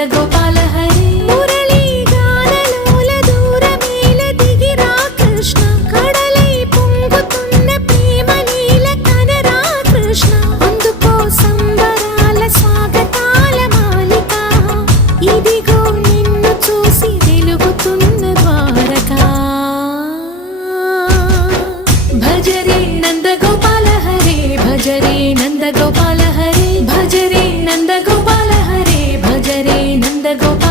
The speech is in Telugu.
నందగోపాల హరే మురళీ గానలోల దూరమేల దిగిరా కృష్ణ కడలై పొంగుతున్న ప్రేమ లీల కనరా కృష్ణ అందుకో సంబరాల స్వాగతాల మాలిక ఇదిగో నిన్ను చూసి వెలుగుతున్న ద్వారకా భజరే నందగోపాల హరే భజరే నందగోపాల హరే భజరే నందగోపాల హరే భజరే నందగోపాల